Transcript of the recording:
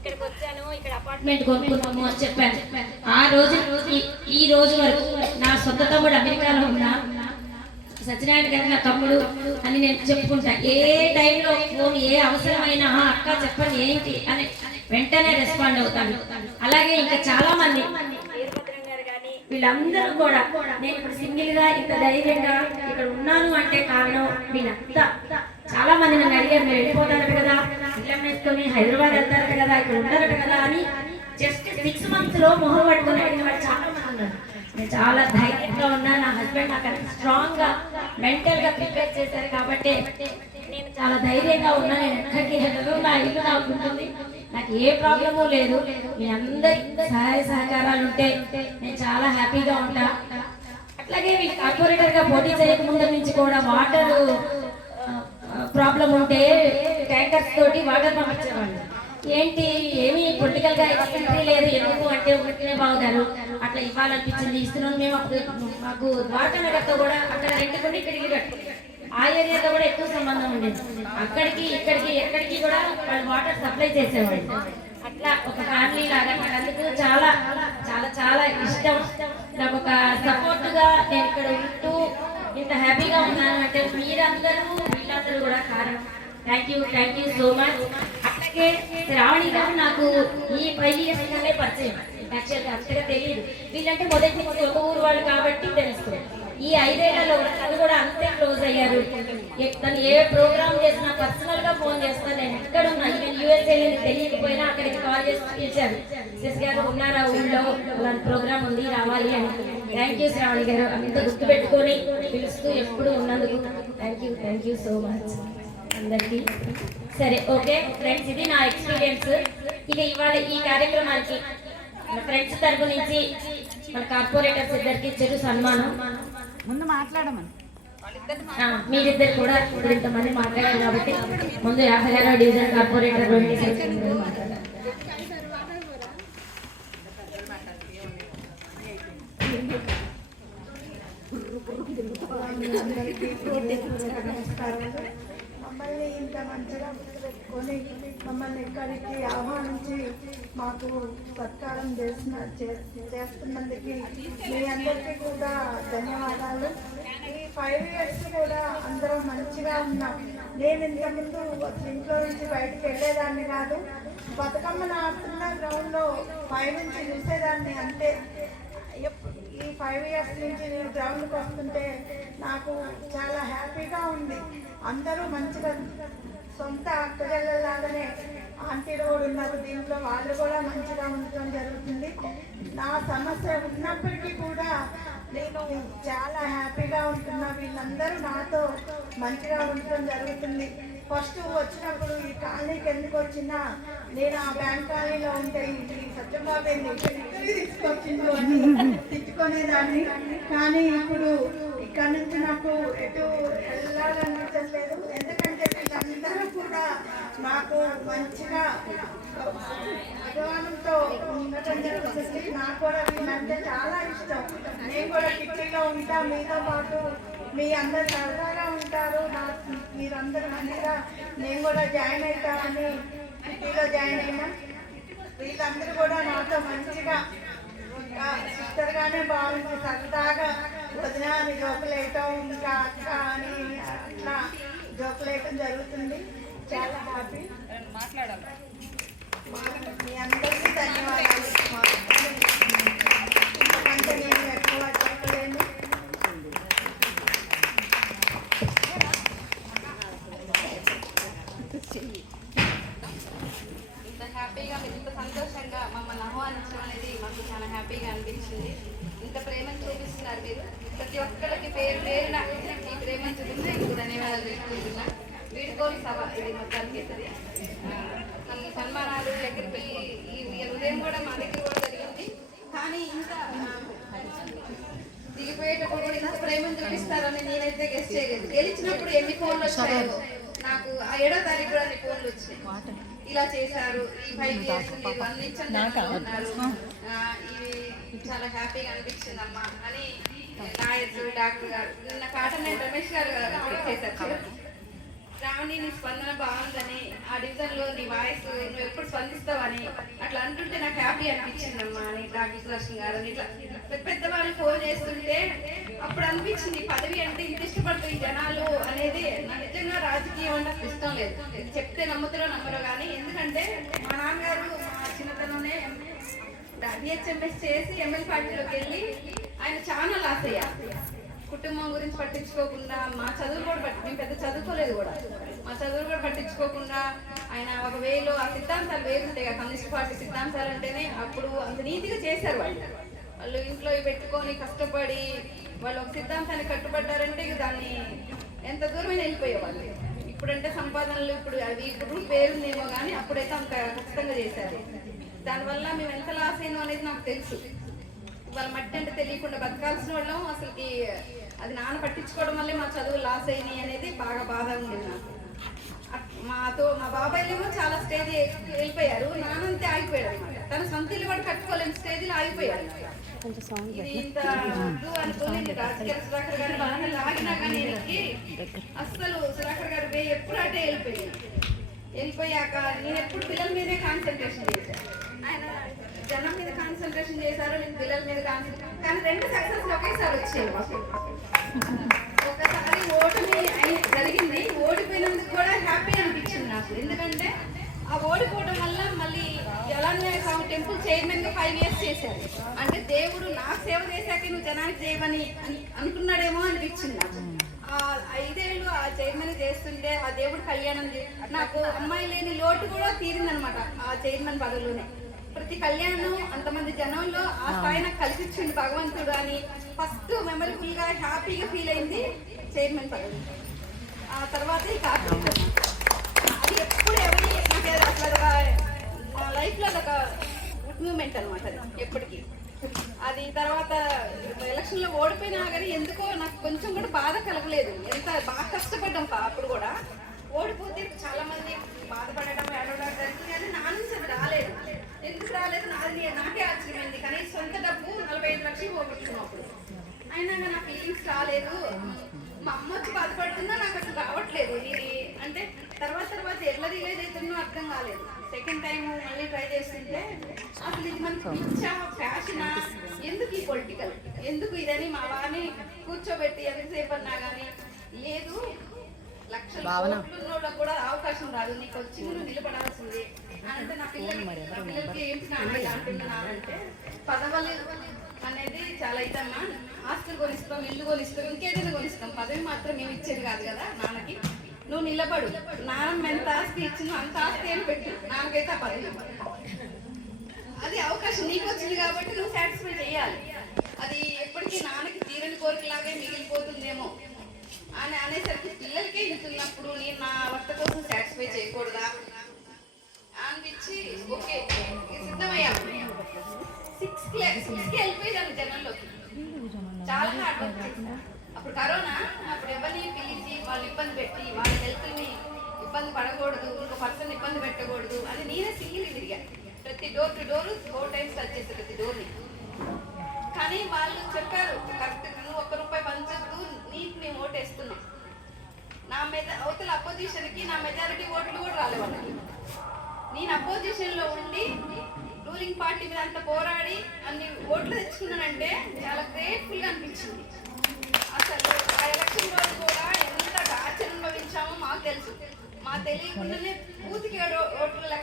ఇక్కడికి వచ్చాను, ఇక్కడ అపార్ట్మెంట్ కొనుక్కున్నాము అని చెప్పాను. ఆ రోజు ఈ రోజు వరకు నా సొంత తమ్ముడు అమెరికాలో ఉన్నా, సత్యనారాయణ గారు నా తమ్ముడు అని నేను చెప్పుకుంటా. ఏ టైంలో ఫోన్ ఏ అవసరమైనా అక్క చెప్పండి ఏంటి అని వెంటనే రెస్పాండ్ అవుతాను. అలాగే ఇంకా చాలా మంది వీళ్ళందరూ కూడా నేను ఇప్పుడు సింగిల్ గా ఇంత ధైర్యంగా ఇక్కడ ఉన్నాను అంటే కారణం వీళ్ళంతా. చాలా మంది నన్ను అడిగారు, మీరు వెళ్ళిపోతారట కదా, పిల్లలు వేసుకొని హైదరాబాద్ వెళ్తారట కదా, ఇక్కడ ఉంటారట కదా అని. జస్ట్ 6 months లో మొహం పట్టుకొని అడిగిన వాళ్ళు చాలా మంది ఉన్నారు. నేను చాలా ధైర్యంగా ఉన్నా. నా హస్బెండ్ నాకు స్ట్రాంగ్ గా మెంటల్ గా ప్రిపేర్ చేశారు కాబట్టి నేను చాలా ధైర్యంగా ఉన్నా. నేను ఎక్కడికి వెళ్ళను, నా ఇల్లు నాకు ఉంటుంది, నాకు ఏ ప్రాబ్లము లేదు. మీ అందరి సహాయ సహకారాలు ఉంటే నేను చాలా హ్యాపీగా ఉంటా. అట్లాగే వీళ్ళు కార్పొరేటర్ గా పోటీ చేయక ముందు నుంచి కూడా వాటర్ ప్రాబ్లం ఉంటే ట్యాంకర్స్ తోటి వాటర్ పంపించేవాళ్ళు. ఏంటి ఏమి పొలిటికల్ గా ఎక్స్పెంటరీ లేదు, ఎందుకు అంటే ఉంటేనే బాగుతారు అట్లా ఇవ్వాలనిపించింది, ఇస్తున్నాను. మేము అప్పుడు మాకు ద్వారకానగర్తో కూడా అక్కడ రెండుకొని ఇక్కడికి ఆ ఏరియాతో కూడా ఎక్కువ సంబంధం ఉండేది. అక్కడికి ఇక్కడికి ఎక్కడికి కూడా వాళ్ళు వాటర్ సప్లై చేసేవాళ్ళు. అట్లా ఒక ఫ్యామిలీ లాగా నాకు అందుకు చాలా చాలా చాలా ఇష్టం. నాకు ఒక సపోర్ట్ గా నేను ఇక్కడ ఉంటూ ఇంత హ్యాపీగా ఉన్నాను అంటే మీరందరూ వీళ్ళందరూ కూడా కారణం. Thank you so much. అట్లాగే శ్రావణి గారు నాకు ఈ 5 years పరిచయం. యాక్చువల్గా అంతగా తెలియదు. వీళ్ళంటే మొదటి నుంచి ఒక ఊరు వాళ్ళు కాబట్టి తెలుస్తుంది. ఈ 5 ఏళ్లలో తను కూడా అంతే క్లోజ్ అయ్యారు. తను ఏ ప్రోగ్రామ్ చేసినా పర్సనల్ గా ఫోన్ చేస్తాను, నేను ఎక్కడ ఉన్నా, ఈవెన్ యూఎస్ఏ తెలియకపోయినా అక్కడికి కాల్ చేసి పిలిచారు, శశి గారు ఉన్నారా ఊళ్ళో, అలాంటి ప్రోగ్రామ్ ఉంది రావాలి అని. థ్యాంక్ యూ శ్రావణి గారు, అంత గుర్తు పెట్టుకొని పిలుస్తూ ఎప్పుడు ఉన్నందుకు థ్యాంక్ యూ సో మచ్ అందరికీ. సరే ఓకే ఫ్రెండ్స్, ఇది నా ఎక్స్పీరియన్స్. ఇక ఇవాళ ఈ కార్యక్రమానికి మన ఫ్రెండ్స్ తరపు నుంచి మన కార్పొరేటర్స్ ఇద్దరికి ఇచ్చారు సన్మానం. ముందు మాట్లాడమని మీరిద్దరు కూడా ఇంతమంది మాట్లాడారు కాబట్టి ముందు 56వ డివిజన్ కార్పొరేటర్ మాట్లాడారు. మమ్మల్ని ఇంత మంచిగా పెట్టుకొని మమ్మల్ని ఇక్కడికి ఆహ్వానించి మాకు సత్కారం చేస్తున్నందుకు మీ అందరికీ కూడా ధన్యవాదాలు. ఈ 5 years కూడా అందరం మంచిగా ఉన్నాం. నేను ఇంతకుముందు ఇంట్లో నుంచి బయటకు వెళ్ళేదాన్ని కాదు, బతుకమ్మను ఆడుతున్న గ్రౌండ్లో పైనుంచి చూసేదాన్ని అంతే. ఈ 5 years నుంచి నేను గ్రౌండ్కి వస్తుంటే నాకు చాలా హ్యాపీగా ఉంది. అందరూ మంచిగా సొంత అక్కజల్లలాగానే ఆంటీలు కూడా ఉన్నారు దీంట్లో, వాళ్ళు కూడా మంచిగా ఉండటం జరుగుతుంది. నా సమస్య ఉన్నప్పటికీ కూడా నేను చాలా హ్యాపీగా ఉంటున్నా. వీళ్ళందరూ నాతో మంచిగా ఉండటం జరుగుతుంది. ఫస్ట్ వచ్చినప్పుడు ఈ కాలనీకి ఎందుకు వచ్చినా నేను ఆ బ్యాంక్ కాలనీలో ఉంటే ఈ సత్యబాబు తీసుకొచ్చిండు అని తిట్టుకునేదాన్ని. కానీ ఇప్పుడు ఇక్కడ నుంచి నాకు ఎటు వెళ్ళాలనిపించట్లేదు, ఎందుకంటే వీళ్ళందరూ కూడా నాకు మంచిగా అభిమానంతో ఉండటం జరుగుతుంది. నాకు కూడా వీళ్ళంటే చాలా ఇష్టం. నేను కూడా కిట్టీలో ఉంటా, మీతో పాటు మీ అందరు సరదాగా ఉంటారు. మీరందరూ మంచిగా నేను కూడా జాయిన్ అవుతామని కిట్టీలో జాయిన్ అయినా. వీళ్ళందరూ కూడా నాతో మంచిగా సిస్టర్గానే బాగుంది, సరదాగా వదిన అని జోకులేయటం, ఇంకా అక్క అని అట్లా జోకులేయటం జరుగుతుంది. చాలా హ్యాపీ. మీ అందరికీ ధన్యవాదాలు. ఇంతకంటే నేను ఎక్కువ చెప్పలేను. ఇంత హ్యాపీగా ఇంత సంతోషంగా మమ్మల్ని ఆహ్వానించడం అనేది మాకు చాలా హ్యాపీగా అనిపించింది. ఇంత ప్రేమను చూపిస్తున్నారు మీరు. ప్రతి ఒక్కరికి పేరు పేరున ఈ ప్రేమను చూపించడానికి ధన్యవాదాలు తెలుపుకుంటున్నా. వీడుకోని సభ ఇది మొత్తానికి. సన్మానాలు ఎక్కడికి ఈ ఉదయం కూడా మా దగ్గర కూడా జరిగింది. కానీ ఇంకా దిగిపోయేటప్పుడు కూడా ఇంత ప్రేమను చూపిస్తారని నేనైతే గెస్ట్ చేయలేదు. గెలిచినప్పుడు ఎన్ని ఫోన్లు వచ్చాయో నాకు ఆ 7వ తారీఖు కూడా అన్ని ఫోన్లు వచ్చినాయి. ఇలా చేశారు, ఈ 5 years మీరు అందించండి అన్నారు. ఇవి చాలా హ్యాపీగా అనిపించింది అమ్మా అని నాయకు డాక్టర్ గారు నిన్న కాటన్ రమేష్ గారు చేశారు. శ్రావణి నీ స్పందన బాగుందని డివిజన్లో నీ వాయిస్ నువ్వు ఎప్పుడు స్పందిస్తావని అట్లా అంటుంటే నాకు హ్యాపీ అనిపించిందమ్మా అని డాక్టర్ సుదర్శన్ గారు అని ఇట్లా పెద్ద పెద్ద వాళ్ళు ఫోన్ చేస్తుంటే అప్పుడు అనిపించింది పదవి అంటే ఇంత ఇష్టపడుతుంది జనాలు అనేది. నాకు నిజంగా రాజకీయం అంటే అసలు ఇష్టం లేదు. ఇది చెప్తే నమ్ముతారో నమ్మరో కానీ, ఎందుకంటే మా నాన్నగారు మా చిన్నతనంలోనే డిహెచ్ఎంఎస్ చేసి ఎమ్మెల్యే పార్టీలోకి వెళ్ళి ఆయన చాలా లాస్ అయ్యారు. కుటుంబం గురించి పట్టించుకోకుండా, మా చదువు కూడా మేము పెద్ద చదువుకోలేదు కూడా, మా చదువులు కూడా పట్టించుకోకుండా ఆయన ఒక వేలో ఆ సిద్ధాంతాలు వేరుంటాయి కదా, కమ్యూనిస్ట్ పార్టీ సిద్ధాంతాలు అంటేనే అప్పుడు అంత నీతిగా చేశారు. వాళ్ళు ఇంట్లో పెట్టుకొని కష్టపడి వాళ్ళు ఒక సిద్ధాంతాన్ని కట్టుబడ్డారంటే ఇక దాన్ని ఎంత దూరమైనా వెళ్ళిపోయేవాళ్ళు. ఇప్పుడంటే సంపాదనలు ఇప్పుడు అవి ఇప్పుడు పేరుందేమో కానీ అప్పుడైతే అంత ఖచ్చితంగా చేశారు. దానివల్ల మేము ఎంత లాస్ అయినాం అనేది నాకు తెలుసు. వాళ్ళ మట్టి అంటే తెలియకుండా బతకాల్సిన వాళ్ళం అసలుకి అది నాన్న పట్టించుకోవడం వల్లే మా చదువు లాస్ అయినాయి అనేది బాగా బాధ ఉంది నాకు. మా బాబాయ్లేమో చాలా స్టేజ్ వెళ్ళిపోయారు, నాన్నంతే ఆగిపోయాడు అనమాట. తన సొంత ఇల్లు కూడా కట్టుకోలేని స్టేజ్లో ఆగిపోయాడు. ఇది ఇంత అనుకోలేదు. రాజకీయ సుధాకర్ గారు బాగా లాగినా కానీ అస్సలు సుధాకర్ గారు ఎప్పుడు అటే వెళ్ళిపోయాక నేను ఎప్పుడు పిల్లల మీదే కాన్సన్ట్రేషన్ చేశాను. ఆయన జనం మీద కాన్సన్ట్రేషన్ చేశారు, నేను పిల్లల మీద కాన్సన్ట్రేషన్. కానీ 2 సక్సెస్ ఒకేసారి వచ్చాయి. ఒకసారి ఓటమి జరిగింది, ఓడిపోయినందుకు కూడా హ్యాపీ అనిపించింది నాకు. ఎందుకంటే ఆ ఓడిపోవడం వల్ల మళ్ళీ జలాన్యాయ స్వామి టెంపుల్ చైర్మన్ గా 5 years చేశారు. అంటే దేవుడు నాకు సేవ చేశాక నువ్వు జనానికి చేయమని అనుకున్నాడేమో అనిపించింది నాకు. ఆ 5 ఏళ్ళు ఆ చైర్మన్ చేస్తుంటే ఆ దేవుడు కళ్యాణం నాకు అమ్మాయి లేని లోటు కూడా తీరిందనమాట. ఆ చైర్మన్ పదవిలోనే ప్రతి కళ్యాణం అంతమంది జనంలో ఆ స్థాయి నాకు కల్పించింది భగవంతుడు అని ఫస్ట్ మెమరబుల్ గా హ్యాపీగా ఫీల్ అయింది చైర్మన్ పదవి. ఆ తర్వాత ఈ కార్పొరేటర్ అది ఎప్పుడు ఎవరి అసలు నా లైఫ్ లో అదొక గుడ్ మూమెంట్ అనమాట. అది ఎప్పటికీ అది తర్వాత ఎలక్షన్ లో ఓడిపోయినా కానీ ఎందుకో నాకు కొంచెం కూడా బాధ కలగలేదు. ఎంత బాగా కష్టపడ్డాం అప్పుడు కూడా. ఓడిపోతే చాలా మంది బాధపడడం ఏడవడం కానీ నా నుంచి అది రాలేదు. ఎందుకు రాలేదు నాకే ఆశ్చర్యమైంది. కానీ సొంత డబ్బు 45 లక్షలు పోగొట్టుకున్నాం అప్పుడు. అయినా నా ఫీలింగ్స్ రాలేదు. మా అమ్మ వచ్చి బాధపడుతున్నా నాకు అసలు రావట్లేదు. ఇది అంటే తర్వాత ఎట్లా రిలైజ్ అవుతుందో అర్థం కాలేదు. సెకండ్ టైం మళ్ళీ ట్రై చేస్తుంటే అసలు ఇది మనకి పిచ్చా ఫ్యాషనా, ఎందుకు ఈ పొలిటికల్, ఎందుకు ఇదని మా వారిని కూర్చోబెట్టి ఎంతసేపు అన్నా కానీ లేదు. లక్షల కోట్లున్నోళ్ళకు కూడా అవకాశం రాదు, నీకు వచ్చి నువ్వు నిలబడాల్సింది అంటే నా పిల్లలకి ఏం అంటున్నానంటే పదవులు అనేది చాలా ఇదమ్మా. ఆస్తులు కొనిస్తాం, ఇల్లు కొనిస్తాం, ఇంకేదైనా కొనిస్తాం, పదవి మాత్రం మేము ఇచ్చేది కాదు కదా. నాన్నకి నువ్వు నిలబడు, నాన్నమ్మ ఎంత ఆస్తి ఇచ్చిందో అంత ఆస్తి ఏం పెట్టు, నాన్నకైతే ఆ పదవి అది అవకాశం నీకు వచ్చింది కాబట్టి నువ్వు సాటిస్ఫై చేయాలి. అది ఎప్పటికీ నాన్నకి తీరని కోరికలాగే మిగిలిపోతుందేమో అని అనేసరికి పిల్లలకే ఇంటున్నప్పుడు నేను నా భర్త కోసం సాటిస్ఫై చేయకూడదా అనిపించి ఓకే సిద్ధమయ్యాను. 6కి వెళ్ళిపోయాను జనంలోకి. చాలా హార్డ్ వర్క్ చేశాను. అప్పుడు కరోనా, అప్పుడు ఎవరిని పిలిచి వాళ్ళు ఇబ్బంది పెట్టి వాళ్ళ హెల్త్ని ఇబ్బంది పడకూడదు, ఇంకో పర్సన్ ఇబ్బంది పెట్టకూడదు అని నేనే సింగిల్ తిరిగాను. ప్రతి door to door 4 times touch చేశాను ప్రతి డోర్ని. కానీ వాళ్ళు చెప్పారు కరెక్ట్, నువ్వు ₹1 పంచొద్దు, నీకు మేము ఓటేస్తున్నాం. నా అవతల అపోజిషన్కి నా మెజారిటీ ఓట్లు కూడా రాలే వాళ్ళకి. నేను అపోజిషన్లో ఉండి రూలింగ్ పార్టీ మీద అంత పోరాడి అన్ని ఓట్లు తెచ్చుకున్నానంటే చాలా గ్రేట్ఫుల్గా అనిపించింది. అసలు ఆ ఎలక్షన్ రోజు కూడా ఎంత టార్చర్ అనుభవించామో మాకు తెలుసు. మా తెలియకుండానే పూర్తిగా ఓట్ల